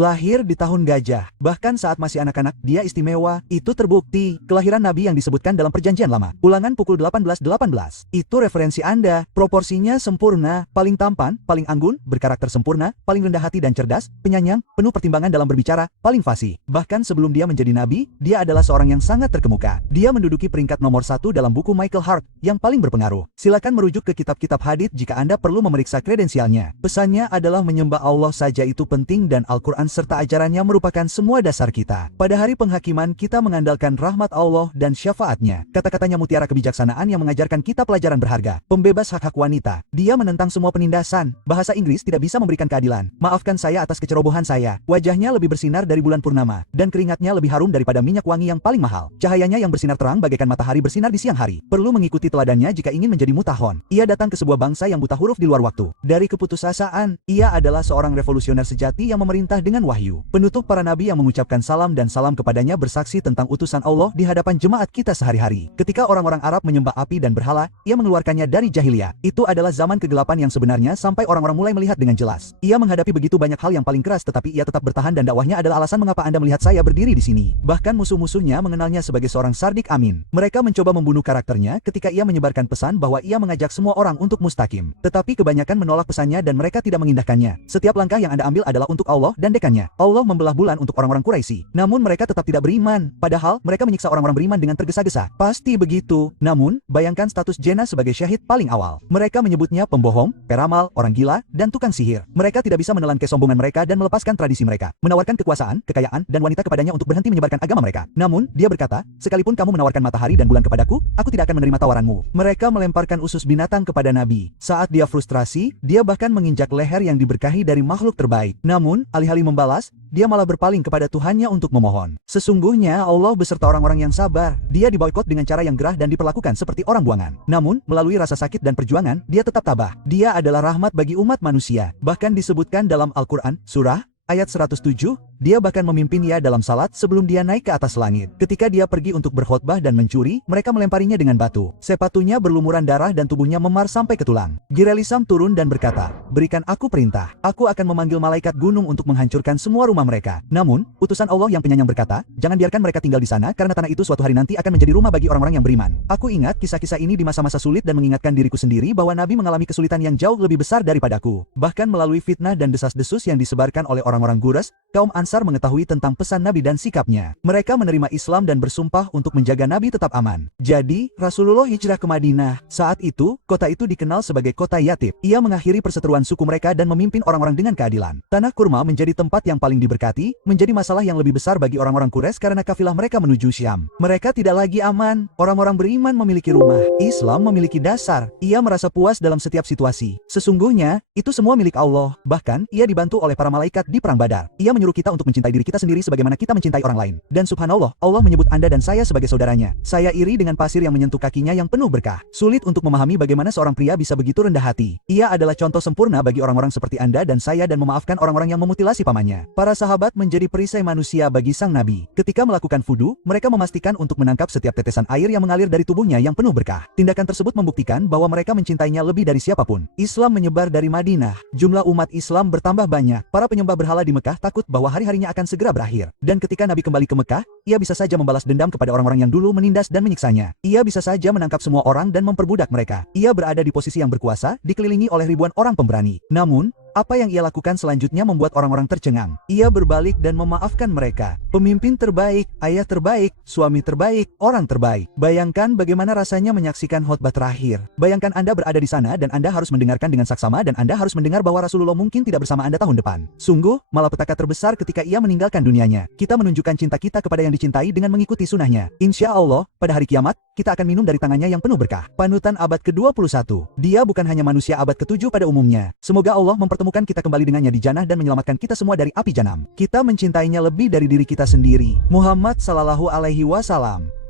Lahir di tahun gajah, bahkan saat masih anak-anak, dia istimewa, itu terbukti. Kelahiran Nabi yang disebutkan dalam perjanjian lama. Ulangan pukul 18.18. Itu referensi Anda, proporsinya sempurna, paling tampan, paling anggun, berkarakter sempurna, paling rendah hati dan cerdas, penyayang, penuh pertimbangan dalam berbicara, paling fasih. Bahkan sebelum dia menjadi Nabi, dia adalah seorang yang sangat terkemuka. Dia menduduki peringkat nomor 1 dalam buku Michael Hart, yang paling berpengaruh. Silakan merujuk ke kitab-kitab hadits jika Anda perlu memeriksa kredensialnya. Pesannya adalah menyembah Allah saja itu penting dan Al-Quran serta ajarannya merupakan semua dasar kita. Pada hari penghakiman kita mengandalkan rahmat Allah dan syafaatnya. Kata-katanya mutiara kebijaksanaan yang mengajarkan kita pelajaran berharga. Pembebas hak-hak wanita. Dia menentang semua penindasan. Bahasa Inggris tidak bisa memberikan keadilan. Maafkan saya atas kecerobohan saya. Wajahnya lebih bersinar dari bulan purnama. Dan keringatnya lebih harum daripada minyak wangi yang paling mahal. Cahayanya yang bersinar terang bagaikan matahari bersinar di siang hari. Perlu mengikuti teladannya jika ingin menjadi mutahon. Ia datang ke sebuah bangsa yang buta huruf di luar waktu. Dari keputusasaan, ia adalah seorang revolusioner sejati yang memerintah dengan wahyu. Penutup para nabi yang mengucapkan salam dan salam kepadanya bersaksi tentang utusan Allah di hadapan jemaat kita sehari-hari. Ketika orang-orang Arab menyembah api dan berhala, ia mengeluarkannya dari jahiliyah. Itu adalah zaman kegelapan yang sebenarnya sampai orang-orang mulai melihat dengan jelas. Ia menghadapi begitu banyak hal yang paling keras tetapi ia tetap bertahan dan dakwahnya adalah alasan mengapa Anda melihat saya berdiri di sini. Bahkan musuh-musuhnya mengenalnya sebagai seorang sardik amin. Mereka mencoba membunuh karakternya ketika ia menyebarkan pesan bahwa ia mengajak semua orang untuk mustaqim. Tetapi kebanyakan menolak pesannya dan mereka tidak mengindahkannya. Setiap langkah yang Anda ambil adalah untuk Allah dan dekannya. Allah membelah bulan untuk orang-orang Quraisy. Namun mereka tetap tidak beriman. Padahal mereka menyiksa orang-orang beriman dengan tergesa-gesa. Pasti begitu. Namun, bayangkan status Jenna sebagai syahid paling awal. Mereka menyebutnya pembohong, peramal, orang gila, dan tukang sihir. Mereka tidak bisa menelan kesombongan mereka dan melepaskan tradisi mereka. Menawarkan kekuasaan, kekayaan, dan wanita kepadanya untuk berhenti menyebarkan agama mereka. Namun, dia berkata, sekalipun kamu menawarkan matahari dan bulan kepadaku, aku tidak akan menerima tawaranmu. Mereka melemparkan usus binatang kepada Nabi. Saat dia frustrasi, dia bahkan menginjak leher yang diberkahi dari makhluk terbaik. Namun, alih-alih membalas, dia malah berpaling kepada Tuhannya untuk memohon. Sesungguhnya Allah beserta orang-orang yang sabar. Dia diboikot dengan cara yang gerah dan diperlakukan seperti orang buangan. Namun, melalui rasa sakit dan perjuangan, dia tetap tabah. Dia adalah rahmat bagi umat manusia. Bahkan disebutkan dalam Al-Quran, surah ayat 107, dia bahkan memimpinnya dalam salat sebelum dia naik ke atas langit. Ketika dia pergi untuk berkhutbah dan mencuri, mereka melemparinya dengan batu. Sepatunya berlumuran darah dan tubuhnya memar sampai ke tulang. Girelisam turun dan berkata, berikan aku perintah. Aku akan memanggil malaikat gunung untuk menghancurkan semua rumah mereka. Namun, utusan Allah yang penyayang berkata, jangan biarkan mereka tinggal di sana karena tanah itu suatu hari nanti akan menjadi rumah bagi orang-orang yang beriman. Aku ingat kisah-kisah ini di masa-masa sulit dan mengingatkan diriku sendiri bahwa Nabi mengalami kesulitan yang jauh lebih besar daripadaku. Bahkan melalui fitnah dan desas-desus yang disebarkan oleh orang-orang Quraisy, kaum Ansar mengetahui tentang pesan Nabi dan sikapnya. Mereka menerima Islam dan bersumpah untuk menjaga Nabi tetap aman. Jadi, Rasulullah hijrah ke Madinah. Saat itu, kota itu dikenal sebagai kota Yatib. Ia mengakhiri perseteruan suku mereka dan memimpin orang-orang dengan keadilan. Tanah kurma menjadi tempat yang paling diberkati, menjadi masalah yang lebih besar bagi orang-orang Quraisy karena kafilah mereka menuju Syam. Mereka tidak lagi aman. Orang-orang beriman memiliki rumah. Islam memiliki dasar. Ia merasa puas dalam setiap situasi. Sesungguhnya, itu semua milik Allah. Bahkan, ia dibantu oleh para malaikat di Perang Badar. Ia menyuruh kita untuk mencintai diri kita sendiri sebagaimana kita mencintai orang lain. Dan subhanallah, Allah menyebut Anda dan saya sebagai saudaranya. Saya iri dengan pasir yang menyentuh kakinya yang penuh berkah. Sulit untuk memahami bagaimana seorang pria bisa begitu rendah hati. Ia adalah contoh sempurna bagi orang-orang seperti Anda dan saya dan memaafkan orang-orang yang memutilasi pamannya. Para sahabat menjadi perisai manusia bagi sang Nabi. Ketika melakukan wudu, mereka memastikan untuk menangkap setiap tetesan air yang mengalir dari tubuhnya yang penuh berkah. Tindakan tersebut membuktikan bahwa mereka mencintainya lebih dari siapapun. Islam menyebar dari Madinah. Jumlah umat Islam bertambah banyak. Para penyembah berhala di Mekah takut bahwa hari-harinya akan segera berakhir. Dan ketika Nabi kembali ke Mekah, ia bisa saja membalas dendam kepada orang-orang yang dulu menindas dan menyiksanya. Ia bisa saja menangkap semua orang dan memperbudak mereka. Ia berada di posisi yang berkuasa, dikelilingi oleh ribuan orang pemberani. Namun, apa yang ia lakukan selanjutnya membuat orang-orang tercengang. Ia berbalik dan memaafkan mereka. Pemimpin terbaik, ayah terbaik, suami terbaik, orang terbaik. Bayangkan bagaimana rasanya menyaksikan khutbah terakhir. Bayangkan Anda berada di sana dan Anda harus mendengarkan dengan saksama dan Anda harus mendengar bahwa Rasulullah mungkin tidak bersama Anda tahun depan. Sungguh, malapetaka terbesar ketika ia meninggalkan dunianya. Kita menunjukkan cinta kita kepada yang dicintai dengan mengikuti sunnahnya. Insya Allah, pada hari kiamat, kita akan minum dari tangannya yang penuh berkah. Panutan abad ke-21. Dia bukan hanya manusia abad ke-7 pada umumnya. Semoga Allah mempertemukan kita kembali dengannya di jannah dan menyelamatkan kita semua dari api jahanam. Kita mencintainya lebih dari diri kita sendiri. Muhammad Sallallahu Alaihi Wasallam.